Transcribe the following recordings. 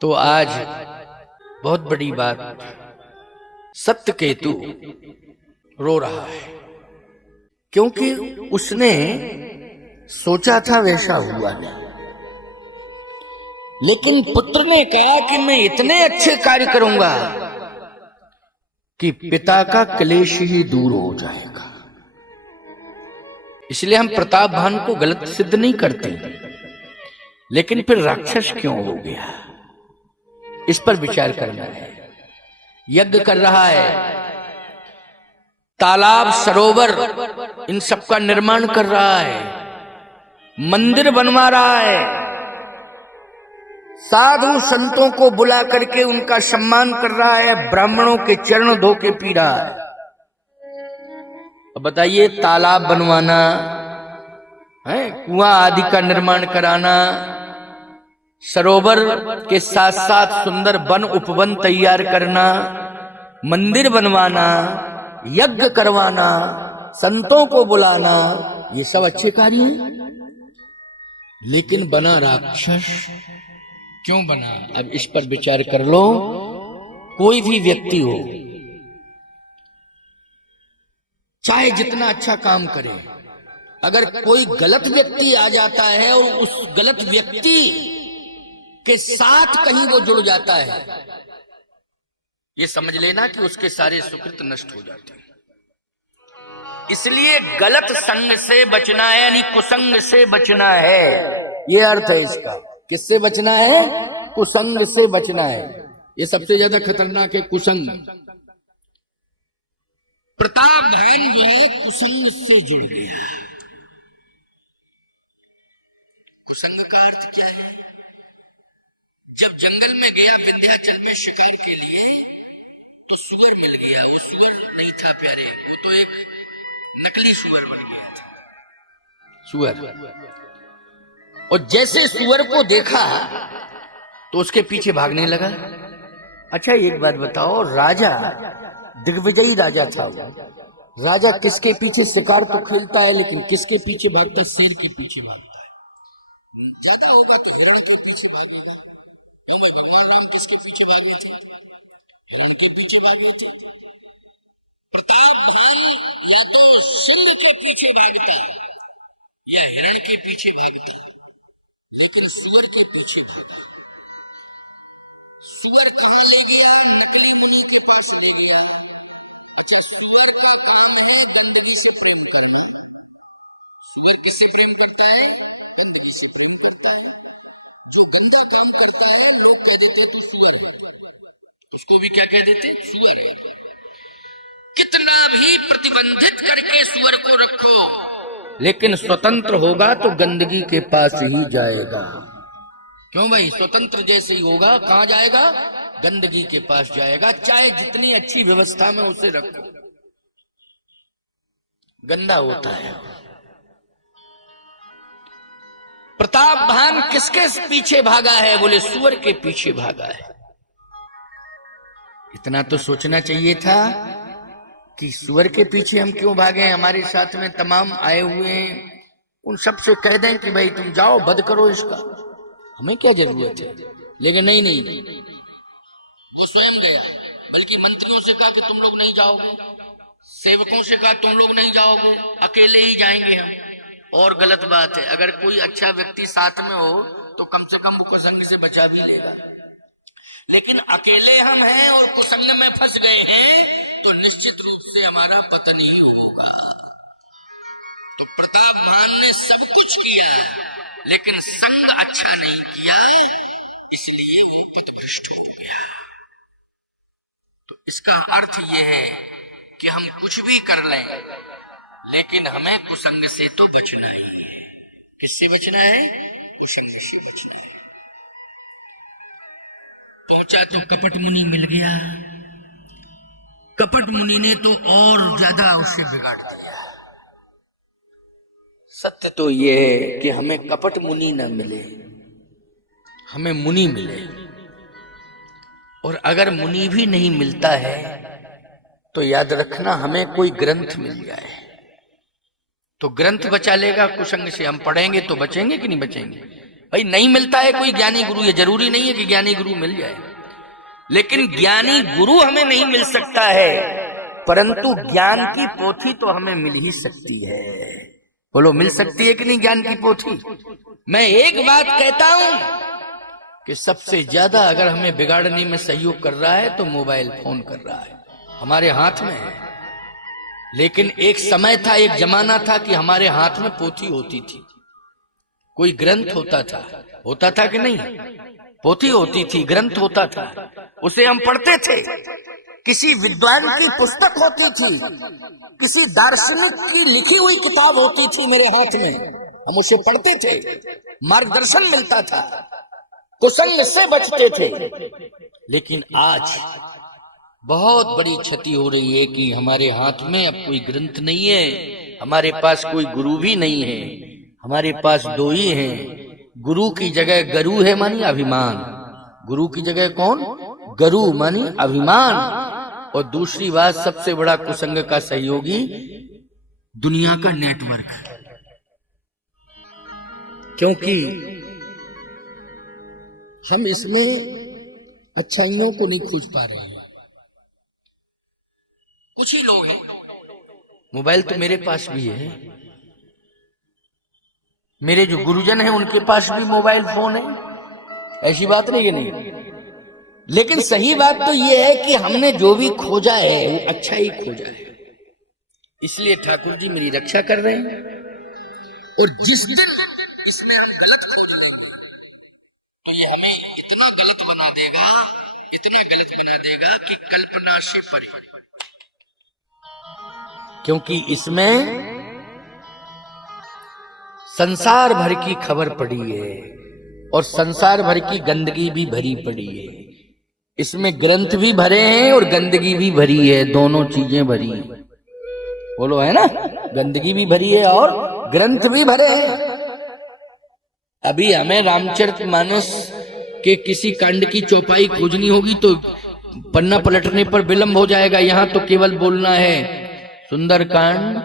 तो आज बहुत बड़ी बात, सत्यकेतु रो रहा है क्योंकि उसने सोचा था वैसा हुआ नहीं। लेकिन पुत्र ने कहा कि मैं इतने अच्छे कार्य करूंगा कि पिता का क्लेश ही दूर हो जाएगा। इसलिए हम प्रतापवान को गलत सिद्ध नहीं करते, लेकिन फिर राक्षस क्यों हो गया, इस पर विचार करना है। यज्ञ कर रहा है, तालाब सरोवर इन सब का निर्माण कर रहा है, मंदिर बनवा रहा है, साधु संतों को बुला करके उनका सम्मान कर रहा है, ब्राह्मणों के चरण धो के पी रहा है। अब बताइए, तालाब बनवाना है, कुआं आदि का निर्माण कराना, सरोवर के साथ साथ सुंदर वन उपवन तैयार करना, मंदिर बनवाना, यज्ञ करवाना, संतों को बुलाना, ये सब अच्छे कार्य हैं। लेकिन बना राक्षस, क्यों बना? अब इस पर विचार कर लो। कोई भी व्यक्ति हो, चाहे जितना अच्छा काम करे, अगर कोई गलत व्यक्ति आ जाता है और उस गलत व्यक्ति के साथ कहीं वो जुड़ जाता है, ये समझ लेना कि उसके सारे सुकृत नष्ट हो जाते हैं। इसलिए गलत संग से बचना है, यानी कुसंग से बचना है, ये अर्थ है इसका। किससे बचना है? कुसंग से बचना है। ये सबसे ज्यादा खतरनाक है, कुसंग। प्रतापवान जो है कुसंग से जुड़ गया। कुसंग का अर्थ क्या है? जब जंगल में गया विंध्याचल में शिकार के लिए, तो सुअर मिल गया। वो सुअर नहीं था प्यारे, वो तो एक नकली सुअर बन गया था। सुअर, और जैसे सुअर को देखा तो उसके पीछे भागने लगा। अच्छा एक बात बताओ, राजा दिग्विजयी राजा था, राजा किसके पीछे शिकार तो खेलता है, लेकिन किसके पीछे भागता? शेर के पीछे भागता है। ज्यादा होगा तो हिरण के पीछे भागेगा। भगवान राम किसके पीछे भागे थे? हिरण के पीछे भागे थे। प्रतापवान या तो सिंह के पीछे भागता या हिरण के पीछे भागता, लेकिन सुअर के पीछे भागा। सुअर कहाँ ले गया? नकली मुनि के पास ले गया। अच्छा, सुअर का काम है गंदगी से प्रेम करना। सुअर किससे प्रेम करता है? गंदगी से प्रेम करता है। जो गंदा काम करता है, लोग कह देते तो सुअर है, उसको भी क्या कह देते? सुअर है। कितना भी प्रतिबंधित करके सुअर को रखो, लेकिन स्वतंत्र होगा तो गंदगी के पास ही जाएगा। क्यों भाई? स्वतंत्र जैसे ही होगा, कहां जाएगा? गंदगी के पास जाएगा। चाहे जितनी अच्छी व्यवस्था में उसे रखो, गंदा होता है। प्रतापवान किसके पीछे भागा है? बोले सुअर के पीछे भागा है। इतना तो सोचना चाहिए था कि सुअर के पीछे हम क्यों भागे? हमारे साथ में तमाम आए हुए हैं, उन सब से कह दें कि भाई तुम जाओ, वध करो इसका, हमें क्या जरूरत है। लेकिन नहीं, वो स्वयं गया। बल्कि मंत्रियों से कहा कि तुम लोग नहीं जाओगे, सेवकों से कहा तुम लोग नहीं जाओगे, अकेले ही जाएंगे हम। और गलत बात है, अगर कोई अच्छा व्यक्ति साथ में हो तो कम से कम वो कुसंग से बचा भी लेगा। लेकिन अकेले हम हैं और कुसंग में फंस गए हैं, तो निश्चित रूप से हमारा पतन ही होगा। तो प्रतापवान ने सब कुछ किया, लेकिन संग अच्छा नहीं किया, इसलिए वो पथभ्रष्ट हो गया। तो इसका अर्थ यह है कि हम कुछ भी कर लें, लेकिन हमें कुसंग से तो बचना ही है। किससे बचना है? कुसंग से बचना है। पहुंचा तो कपट मुनि मिल गया। कपट मुनि ने तो और ज्यादा उसे बिगाड़ दिया। सत्य तो यह है कि हमें कपट मुनि न मिले, हमें मुनि मिले। और अगर मुनि भी नहीं मिलता है तो याद रखना, हमें कोई ग्रंथ मिल जाए तो ग्रंथ बचा लेगा कुसंग से। हम पढ़ेंगे तो बचेंगे कि नहीं बचेंगे? भाई नहीं मिलता है कोई ज्ञानी गुरु, ये जरूरी नहीं है कि ज्ञानी गुरु मिल जाए, लेकिन ज्ञानी गुरु हमें नहीं मिल सकता है, परंतु ज्ञान की पोथी तो हमें मिल ही सकती है। बोलो मिल सकती है कि नहीं ज्ञान की पोथी? मैं एक बात कहता हूं कि सबसे ज्यादा अगर हमें बिगाड़ने में सहयोग कर रहा है तो मोबाइल फोन कर रहा है, हमारे हाथ में है। लेकिन एक समय था, एक जमाना था कि हमारे हाथ में पोथी होती थी, कोई ग्रंथ होता था कि नहीं? पोथी होती थी, ग्रंथ होता था, उसे हम पढ़ते थे। किसी विद्वान की पुस्तक होती थी, किसी दार्शनिक की लिखी हुई किताब होती थी मेरे हाथ में, हम उसे पढ़ते थे, मार्गदर्शन मिलता था, कुसंग से बचते थे। लेकिन आज बहुत बड़ी क्षति हो रही है कि हमारे हाथ में अब कोई ग्रंथ नहीं है, हमारे पास कोई गुरु भी नहीं है, हमारे पास दो ही हैं। गुरु की जगह गरु है मानी अभिमान, गुरु की जगह कौन? गरु मानी अभिमान। और दूसरी बात, सबसे बड़ा कुसंग का सहयोगी दुनिया का नेटवर्क, क्योंकि हम इसमें अच्छाइयों को नहीं खोज पा रहे हैं। कुछ ही लोग हैं, मोबाइल तो मेरे पास भी है, मेरे जो गुरुजन हैं उनके पास भी मोबाइल फोन है, ऐसी बात नहीं है नहीं। लेकिन सही बात तो यह है कि हमने जो भी खोजा है वो अच्छा ही खोजा है, इसलिए ठाकुर जी मेरी रक्षा कर रहे हैं। और जिस दिन इसमें हम गलत खोज लेंगे तो ये हमें इतना गलत बना देगा, इतना गलत बना देगा कि कल्पना से परे, क्योंकि इसमें संसार भर की खबर पड़ी है और संसार भर की गंदगी भी भरी पड़ी है। इसमें ग्रंथ भी भरे हैं और गंदगी भी भरी है, दोनों चीजें भरी हैं। बोलो है ना, गंदगी भी भरी है और ग्रंथ भी भरे हैं। अभी हमें रामचरितमानस के किसी कांड की चौपाई खोजनी होगी तो पन्ना पलटने पर विलंब हो जाएगा। यहां तो केवल बोलना है सुंदरकांड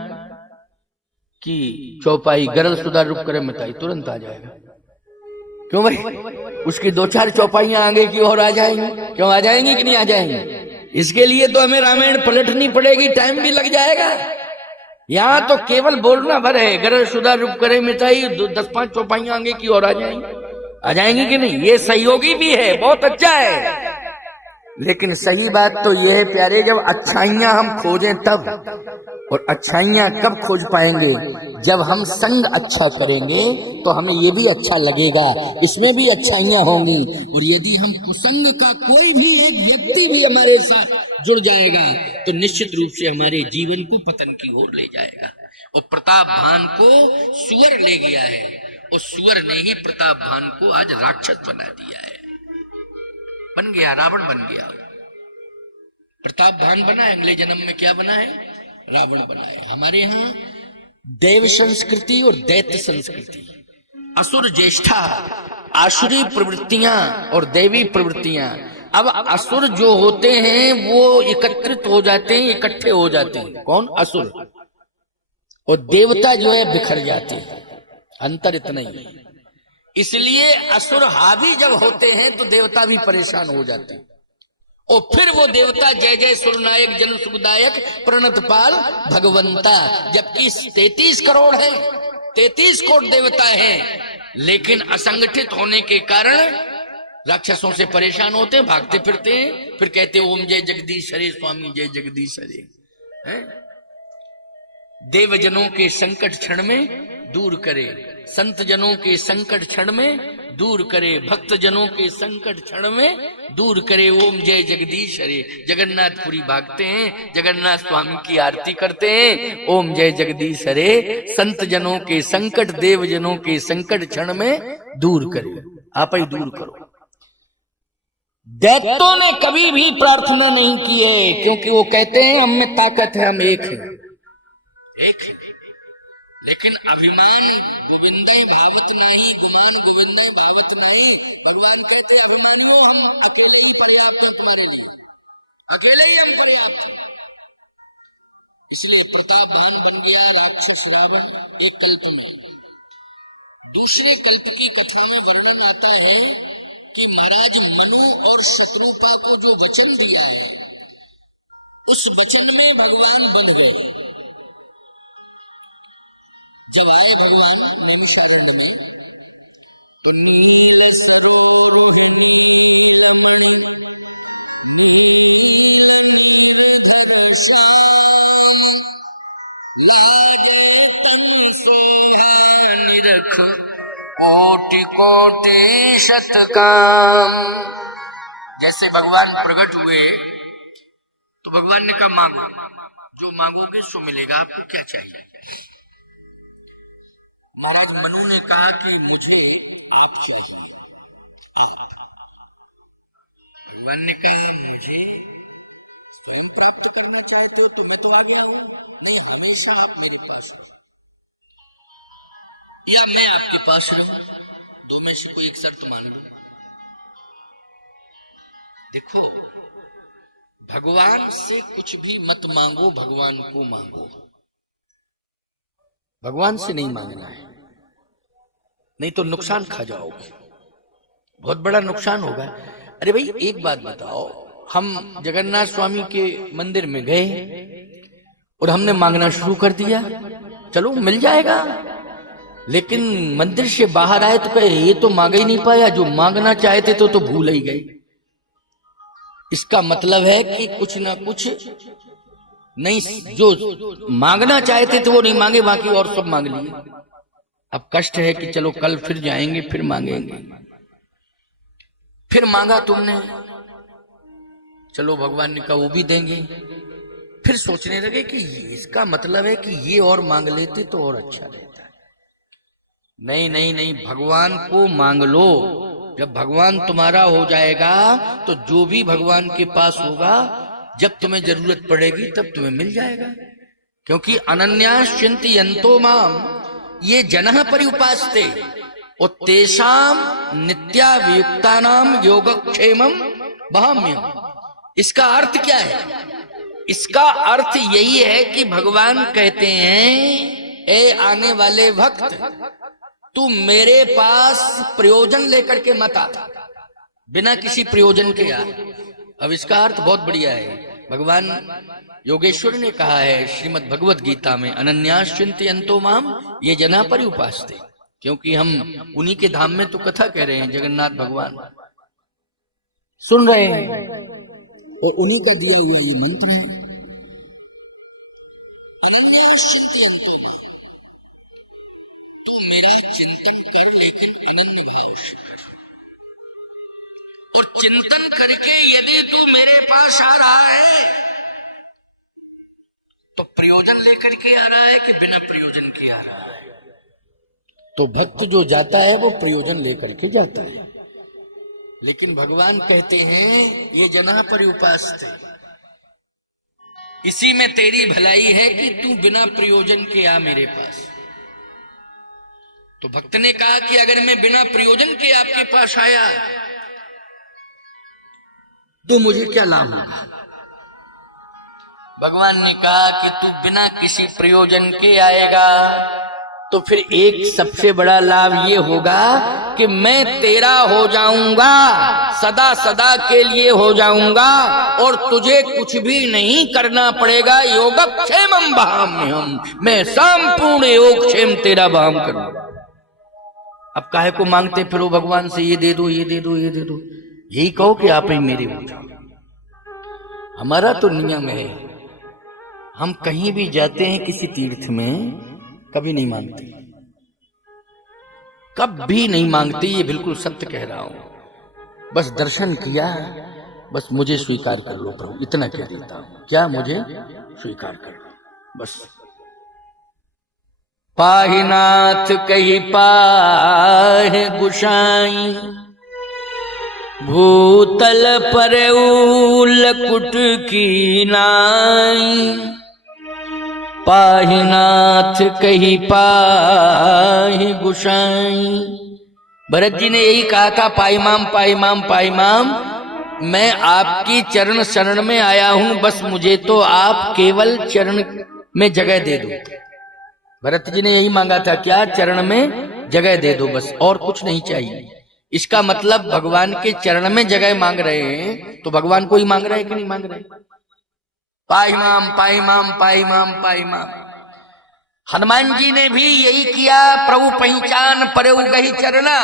की चौपाई गरल सुधार रूप करे मिताई, तुरंत आ जाएगा। क्यों भाई? उसकी दो चार चौपाइयां आगे की और आ जाएंगी, क्यों आ जाएंगी कि नहीं आ जाएंगी? इसके लिए तो हमें रामायण पलटनी पड़ेगी, टाइम भी लग जाएगा। यहाँ तो केवल बोलना भर है, गरल सुधार रूप करे मिताई, 10-5 चौपाइयां आगे की और आ जाएंगी कि नहीं? ये सहयोगी भी है, बहुत अच्छा है। लेकिन सही बात तो यह है प्यारे, जब अच्छाइयां हम खोजें तब, और अच्छाइयां कब खोज पाएंगे? जब हम संग अच्छा करेंगे तो हमें ये भी अच्छा लगेगा, इसमें भी अच्छाइयां होंगी। और यदि हम कुसंग का कोई भी एक व्यक्ति भी हमारे साथ जुड़ जाएगा तो निश्चित रूप से हमारे जीवन को पतन की ओर ले जाएगा। और प्रताप भान को सुअर ले गया है, और सुअर ने ही प्रताप भान को आज राक्षस बना दिया है, बन गया, रावण बन गया। प्रताप भान बना है, अगले जन्म में क्या बना है? रावण बना है। हमारे यहाँ देव संस्कृति और दैत्य संस्कृति, असुर ज्येष्ठा, आसुरी प्रवृत्तियां और दैवी प्रवृत्तियां। अब असुर जो होते हैं वो एकत्रित हो जाते हैं, इकट्ठे हो जाते हैं। कौन? असुर। और देवता जो है बिखर जाते हैं, अंतर इतना ही। इसलिए असुर हावी जब होते हैं तो देवता भी परेशान हो जाते हैं। और फिर वो देवता जय जय सुरनायक जन सुखदायक प्रणत पाल भगवंता, जबकि 33 करोड़ है, 33 करोड़ देवता हैं, लेकिन असंगठित होने के कारण राक्षसों से परेशान होते हैं, भागते फिरते हैं। फिर कहते हैं ओम जय जगदीश हरे, स्वामी जय जगदीश हरे। देवजनों के संकट क्षण में दूर करे, संत जनों के संकट क्षण में दूर करे, भक्त जनों के संकट क्षण में दूर करे। ओम जय जगदीश हरे। जगन्नाथपुरी भागते हैं, जगन्नाथ स्वामी की आरती करते हैं, ओम जय जगदीश हरे। संत जनों के संकट, देव जनों के संकट क्षण में दूर करे, आप ही दूर करो। दैत्यों ने कभी भी प्रार्थना नहीं की है, क्योंकि वो कहते हैं हम में ताकत है, हम एक हैं, एक है। लेकिन अभिमान गोविंदय भावत नहीं, गुमान गोविंदय भावत नहीं। भगवान कहते हैं अभिमानियों हम अकेले ही पर्याप्त हैं, तुम्हारे लिए अकेले ही हम पर्याप्त हैं। इसलिए प्रताप भान बन गया राक्षस रावण एक कल्प में। दूसरे कल्प की कथा में वर्णन आता है कि महाराज मनु और शत्रुपा को जो वचन दिया है, उस वचन में भगवान बन गए। जब आए भगवान नैमिषारण्य में, तो नील सरोरुह नीलमणि नील नीरधर श्याम, लागे तन सोहा निरख कोटि कोटि शतकाम। जैसे भगवान प्रकट हुए तो भगवान ने कहा मांगो, जो मांगोगे सो मिलेगा, आपको क्या चाहिए। महाराज मनु ने कहा कि मुझे आप चाहिए, आप। भगवान ने कहा मुझे स्वयं प्राप्त करना चाहते हो तो मैं तो आ गया हूं, नहीं हमेशा आप मेरे पास हो, या मैं आपके पास रहूं, दो में से कोई एक शर्त मान लो। देखो, भगवान से कुछ भी मत मांगो, भगवान को मांगो। भगवान से नहीं मांगना है, नहीं तो नुकसान खा जाओगे, बहुत बड़ा नुकसान होगा। अरे भाई एक बात बताओ, हम जगन्नाथ स्वामी के मंदिर में गए और हमने मांगना शुरू कर दिया, चलो मिल जाएगा, लेकिन मंदिर से बाहर आए तो कहे ये तो मांग ही नहीं पाया, जो मांगना चाहते तो भूल ही गए। इसका मतलब है कि कुछ ना कुछ नहीं, जो मांगना चाहते थे वो नहीं मांगे, बाकी और सब मांग लिए। अब कष्ट है कि चलो कल फिर जाएंगे, फिर मांगेंगे। फिर मांगा तुमने, चलो भगवान ने कहा वो भी देंगे। फिर सोचने लगे कि इसका मतलब है कि ये और मांग लेते तो और अच्छा रहता। नहीं नहीं नहीं, भगवान को मांग लो। जब भगवान तुम्हारा हो जाएगा तो जो भी भगवान के पास होगा, जब तुम्हें जरूरत पड़ेगी तब तुम्हें मिल जाएगा। क्योंकि अनन्यास चिंतयन्तो माम ये जनः पर्युपास्ते और तेषाम नित्याभियुक्तानाम योगक्षेमम वहाम्यहम्। इसका अर्थ क्या है? इसका अर्थ यही है कि भगवान कहते हैं, ए आने वाले भक्त, तू मेरे पास प्रयोजन लेकर के मत आ, बिना किसी प्रयोजन के आ। अब इसका अर्थ बहुत बढ़िया है। भगवान योगेश्वर ने कहा है श्रीमद् भगवत गीता में, अनन्यास चिंतयन्तो माम ये जना पर्युपास्ते। क्योंकि हम उन्हीं के धाम में तो कथा कह रहे हैं, जगन्नाथ भगवान सुन रहे हैं और उन्हीं का दिया हुआ ये मंत्र है। और चिंतन करके यदि तू मेरे पास आ रहा है तो प्रयोजन लेकर के आ रहा है कि बिना प्रयोजन के आ रहा है? तो भक्त जो जाता है वो प्रयोजन लेकर के जाता है। लेकिन भगवान कहते हैं ये जना पर्युपास्ते, इसी में तेरी भलाई है कि तू बिना प्रयोजन के आ मेरे पास। तो भक्त ने कहा कि अगर मैं बिना प्रयोजन के आपके पास आया तो मुझे क्या लाभ होगा? भगवान ने कहा कि तू बिना किसी प्रयोजन के आएगा तो फिर एक सबसे बड़ा लाभ ये होगा कि मैं तेरा हो जाऊंगा, सदा सदा के लिए हो जाऊंगा, और तुझे कुछ भी नहीं करना पड़ेगा। योगक्षेमम वहाम्यहम्, मैं संपूर्ण योगक्षेम तेरा वहन करूंगा। अब काहे को मांगते फिरो भगवान से, ये दे दो, ये दे दो, ये दे दो। यही कहो कि आप ही मेरे हो जाओ। हमारा तो नियम है, हम कहीं भी जाते हैं किसी तीर्थ में, कभी नहीं मांगते, कभी नहीं मांगते। ये बिल्कुल सत्य कह रहा हूं। बस दर्शन किया, बस मुझे स्वीकार कर लो प्रभु, इतना कह देता हूं। क्या मुझे स्वीकार कर लो बस। पाहिनाथ कही पाहि गुसाई, भूतल पर लकुट की नाई। पाहिनाथ कही पाहि गुसाई। भरत जी ने यही कहा था, पाईमाम पाईमाम पाईमाम, मैं आपकी चरण शरण में आया हूं, बस मुझे तो आप केवल चरण में जगह दे दो। भरत जी ने यही मांगा था, क्या? चरण में जगह दे दो, बस और कुछ नहीं चाहिए। इसका मतलब भगवान के चरण में जगह मांग रहे हैं, तो भगवान को ही मांग रहे हैं कि नहीं मांग रहे? पाइमाम पाइमाम पाइमाम पाइमाम। हनुमान जी ने भी यही किया, प्रभु पहचान परऊ गही चरना,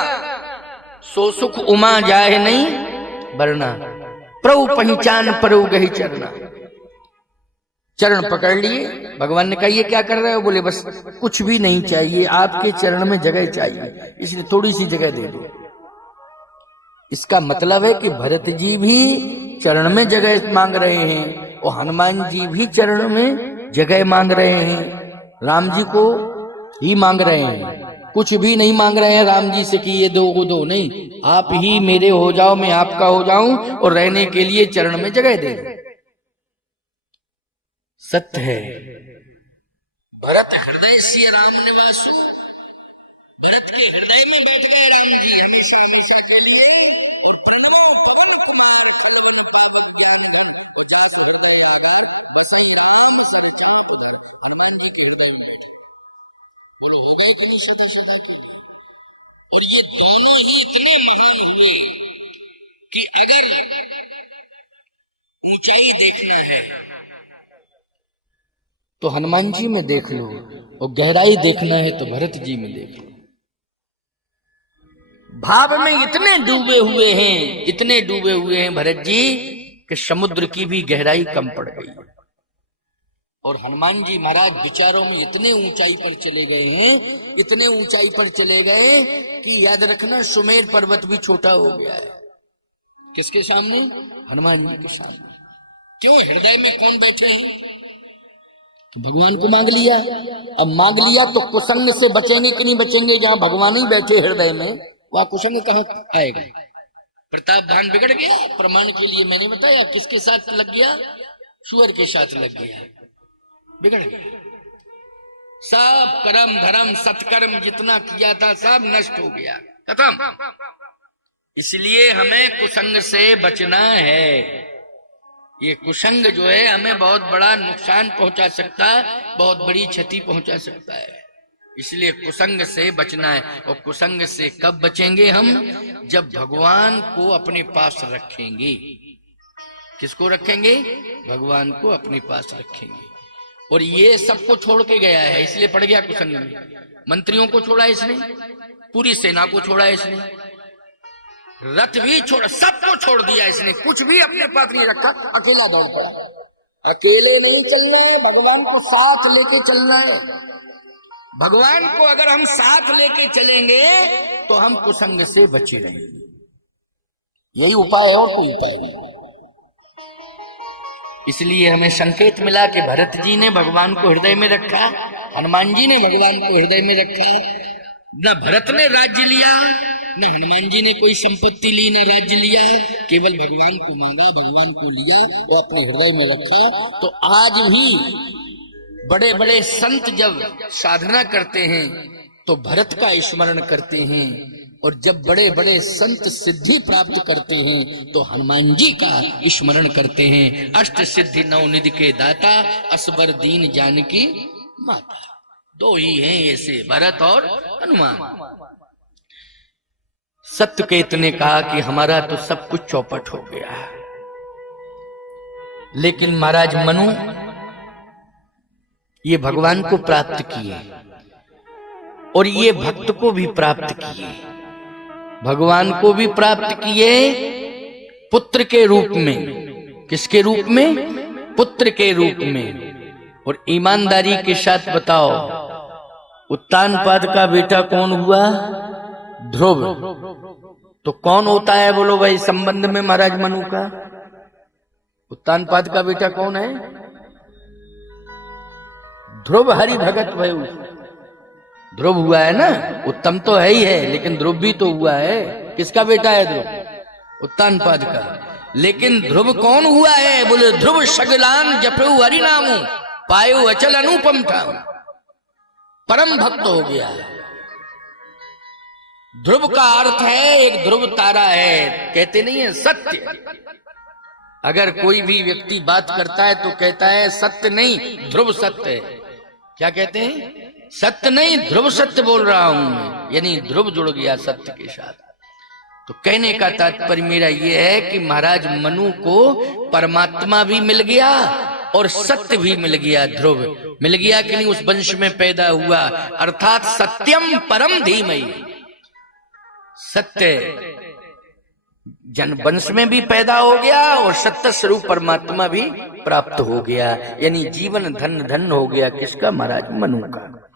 सो सुख उमा जाए नहीं वरना, प्रभु पहचान परऊ गही चरना। चरण पकड़ लिए, भगवान ने कहा ये क्या कर रहे हो? बोले बस कुछ भी नहीं चाहिए, आपके चरण में जगह चाहिए, इसलिए थोड़ी सी जगह दे दो। इसका मतलब है कि भरत जी भी चरण में जगह मांग रहे हैं और हनुमान जी भी चरण में जगह मांग रहे हैं, राम जी को ही मांग रहे हैं। कुछ भी नहीं मांग रहे हैं राम जी से कि ये दो वो दो, नहीं, आप ही मेरे हो जाओ, मैं आपका हो जाऊं और रहने के लिए चरण में जगह दे। सत्य है। भरत हृदय से राम निवासु, भरत के हृदय में बैठ गए राम जी हमेशा हमेशा के लिए। और प्रणो पवन कुमार खलवन पावन ज्ञान पचास हृदय आधार बसई राम सब छाप उधर। हनुमान जी के हृदय में बैठे, बोलो हो गए कि नहीं सदा सदा के। और ये दोनों ही इतने महान हुए कि अगर ऊंचाई देखना है तो हनुमान जी में देख लो, और गहराई देखना है तो भरत जी में देख लो। भाव में इतने डूबे हुए हैं, इतने डूबे हुए हैं भरत जी कि समुद्र की भी गहराई कम पड़ गई। और हनुमान जी महाराज विचारों में इतने ऊंचाई पर चले गए हैं, इतने ऊंचाई पर चले गए कि याद रखना सुमेर पर्वत भी छोटा हो गया है। किसके सामने? हनुमान जी के सामने। क्यों? हृदय में कौन बैठे हैं? तो भगवान को मांग लिया। अब मांग लिया तो कुसंग से बचेंगे कि नहीं बचेंगे? जहां भगवान ही बैठे हृदय में, वहां कुसंग कहां आएगा? प्रताप भान बिगड़ गया। प्रमाण के लिए मैंने बताया किसके साथ लग गया? सुअर के साथ लग गया, बिगड़ गया। सब कर्म धर्म सत्कर्म जितना किया था सब नष्ट हो गया, खत्म। इसलिए हमें कुसंग से बचना है। ये कुसंग जो है हमें बहुत बड़ा नुकसान पहुंचा सकता है, बहुत बड़ी क्षति पहुंचा सकता है। इसलिए कुसंग से बचना है। और कुसंग से कब बचेंगे हम? जब भगवान को अपने पास रखेंगे। किसको रखेंगे? भगवान को अपने पास रखेंगे। और ये सबको छोड़ के गया है, इसलिए पड़ गया कुसंग में। मंत्रियों को छोड़ा इसने, पूरी सेना को छोड़ा इसने, रथ भी छोड़ा, सबको छोड़ दिया इसने, कुछ भी अपने पास नहीं रखा, अकेला दौड़ पड़ा। अकेले नहीं चलना है, भगवान को साथ लेके चलना है। भगवान को अगर हम साथ लेके चलेंगे तो हम कुसंग से बचे रहेंगे। यही उपाय है, और कोई उपाय नहीं। इसलिए हमें संकेत मिला कि भरत जी ने भगवान को हृदय में रखा, हनुमान जी ने भगवान को हृदय में रखा। न भरत ने राज्य लिया, न हनुमान जी ने कोई संपत्ति ली, न राज्य लिया, केवल भगवान को मांगा, भगवान को लिया, वो अपने हृदय में रखा। तो आज भी बड़े बड़े संत जब साधना करते हैं तो भरत का स्मरण करते हैं, और जब बड़े बड़े संत सिद्धि प्राप्त करते हैं तो हनुमान जी का स्मरण करते हैं। अष्ट सिद्धि नौ निधि के दाता, असबर दीन जानकी माता। दो ही हैं ऐसे, भरत और हनुमान। सत्यकेत ने कहा कि हमारा तो सब कुछ चौपट हो गया, लेकिन महाराज मनु ये भगवान को प्राप्त किए और ये भक्त को भी प्राप्त किए। भगवान को भी प्राप्त किए पुत्र के रूप में। किसके रूप में? पुत्र के रूप में। और ईमानदारी के साथ बताओ, उत्तानपाद का बेटा कौन हुआ? ध्रुव। तो कौन होता है बोलो भाई संबंध में महाराज मनु का? उत्तानपाद का बेटा कौन है? ध्रुव हरि भगत भयु। ध्रुव हुआ है ना, उत्तम तो है ही है, लेकिन ध्रुव भी तो हुआ है। किसका बेटा है ध्रुव? उत्तानपाद का। लेकिन ध्रुव कौन हुआ है? बोले ध्रुव सगलान जपु हरि नामु, पायो अचल अनुपम था। परम भक्त हो गया। ध्रुव का अर्थ है एक ध्रुव तारा है, कहते नहीं है सत्य। अगर कोई भी व्यक्ति बात करता है तो कहता है सत्य नहीं, ध्रुव सत्य है। क्या कहते हैं? सत्य नहीं, ध्रुव सत्य बोल रहा हूं मैं, यानी ध्रुव जुड़ गया सत्य के साथ। तो कहने का तात्पर्य मेरा यह है कि महाराज मनु को परमात्मा भी मिल गया और सत्य भी मिल गया, ध्रुव मिल गया कि नहीं, उस वंश में पैदा हुआ। अर्थात सत्यम परम धीमहि, सत्य जन वंश में भी पैदा हो गया और सत्य स्वरूप परमात्मा भी प्राप्त हो गया, यानी जीवन धन धन हो गया। किसका? महाराज मनु का।